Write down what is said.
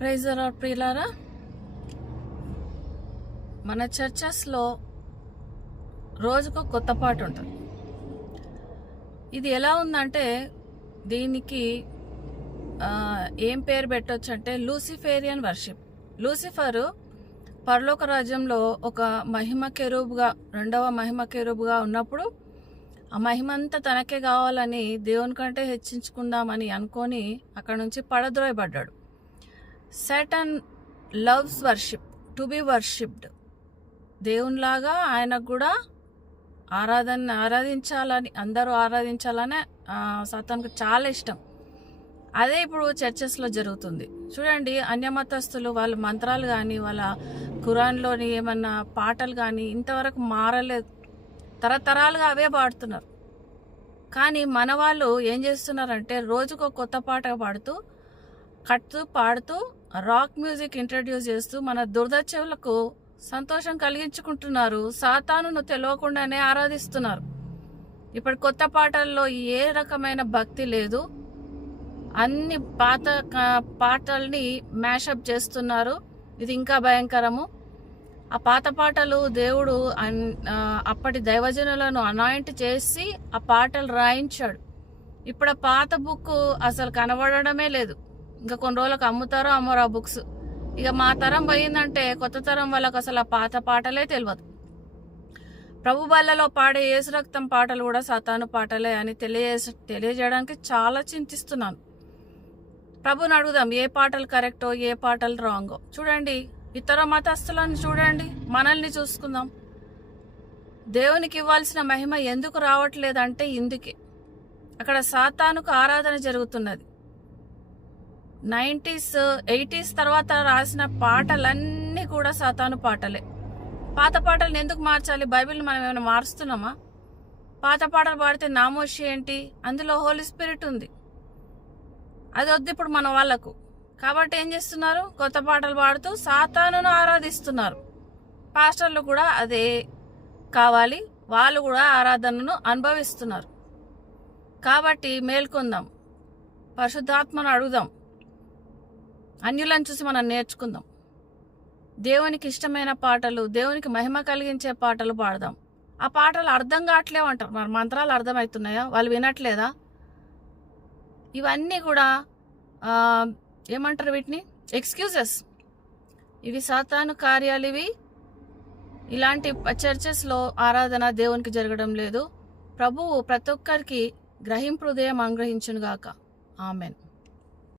Praise the lord ప్రియులారా, మన చర్చెస్లో రోజుకు కొత్త పాట ఉంటుంది. ఇది ఎలా ఉందంటే దీనికి ఏం పేరు పెట్టొచ్చు అంటే లూసిఫేరియన్ వర్షిప్. లూసిఫరు పరలోక రాజ్యంలో ఒక మహిమ కెరూబుగా, రెండవ మహిమ కెరూబుగా ఉన్నప్పుడు ఆ మహిమంతా తనకే కావాలని దేవుని కంటే హెచ్చించుకుందామని అనుకొని అక్కడ నుంచి పడద్రోయబడ్డాడు. Satan loves worship, to be worshipped. దేవునిలాగా ఆయనకు కూడా ఆరాధించాలని, అందరూ ఆరాధించాలని సాతానుకు చాలా ఇష్టం. అదే ఇప్పుడు చర్చెస్లో జరుగుతుంది. చూడండి, అన్యమతస్తులు వాళ్ళ మంత్రాలు కానీ, వాళ్ళ ఖురాన్లోని ఏమన్నా పాటలు కానీ ఇంతవరకు మారలేదు. తరతరాలుగా అవే పాడుతున్నారు. కానీ మన వాళ్ళు ఏం చేస్తున్నారంటే రోజుకో కొత్త పాట పాడుతూ, పాడుతూ రాక్ మ్యూజిక్ ఇంట్రడ్యూస్ చేస్తూ మన దుర్దచెవులకు సంతోషం కలిగించుకుంటున్నారు. సాతానును తెలియకుండానే ఆరాధిస్తున్నారు. ఇప్పుడు కొత్త పాటల్లో ఏ రకమైన భక్తి లేదు. అన్ని పాత పాటల్ని మ్యాషప్ చేస్తున్నారు. ఇది ఇంకా భయంకరము. ఆ పాత పాటలు దేవుడు అప్పటి దైవజనులను అనాయింట్ చేసి ఆ పాటలు రాయించాడు. ఇప్పుడు ఆ పాత బుక్ అసలు కనబడడమే లేదు. ఇంకా కొన్ని రోజులకు అమ్ముతారో అమ్మరో ఆ బుక్స్. ఇక మా తరం పోయిందంటే కొత్త తరం వాళ్ళకి అసలు ఆ పాత పాటలే తెలియదు. ప్రభు బల్లలో పాడే యేసు రక్తం పాటలు కూడా సాతాను పాటలే అని తెలియజేయడానికి చాలా చింతిస్తున్నాను. ప్రభుని అడుగుదాం, ఏ పాటలు కరెక్టో, ఏ పాటలు రాంగో. చూడండి, ఇతర మతస్థులను చూడండి, మనల్ని చూసుకుందాం. దేవునికి ఇవ్వాల్సిన మహిమ ఎందుకు రావట్లేదంటే ఇందుకే. అక్కడ సాతానుకు ఆరాధన జరుగుతున్నది. 90s 80s తర్వాత రాసిన పాటలన్నీ కూడా సాతాను పాటలే. పాత పాటలను ఎందుకు మార్చాలి? బైబిల్ని మనం ఏమైనా మారుస్తున్నామా? పాత పాటలు పాడితే నామోషి ఏంటి? అందులో హోలీ స్పిరిట్ ఉంది. అది వద్దు ఇప్పుడు మన వాళ్ళకు. కాబట్టి ఏం చేస్తున్నారు? కొత్త పాటలు పాడుతూ సాతానును ఆరాధిస్తున్నారు. పాస్టర్లు కూడా అదే కావాలి, వాళ్ళు కూడా ఆరాధనను అనుభవిస్తున్నారు. కాబట్టి మేల్కొందాం, పరిశుద్ధాత్మను అడుగుదాం, అన్యులను చూసి మనం నేర్చుకుందాం. దేవునికి ఇష్టమైన పాటలు, దేవునికి మహిమ కలిగించే పాటలు పాడదాం. ఆ పాటలు అర్థం కావట్లేవు అంటారు. మరి మంత్రాలు అర్థమవుతున్నాయా? వాళ్ళు వినట్లేదా? ఇవన్నీ కూడా ఏమంటారు వీటిని? ఎక్స్క్యూజెస్. ఇవి సాతాను కార్యాలు. ఇవి ఇలాంటి చర్చెస్లో ఆరాధన దేవునికి జరగడం లేదు. ప్రభువు ప్రతి ఒక్కరికి గ్రహింపు హృదయం అనుగ్రహించును గాక. ఆమెన్.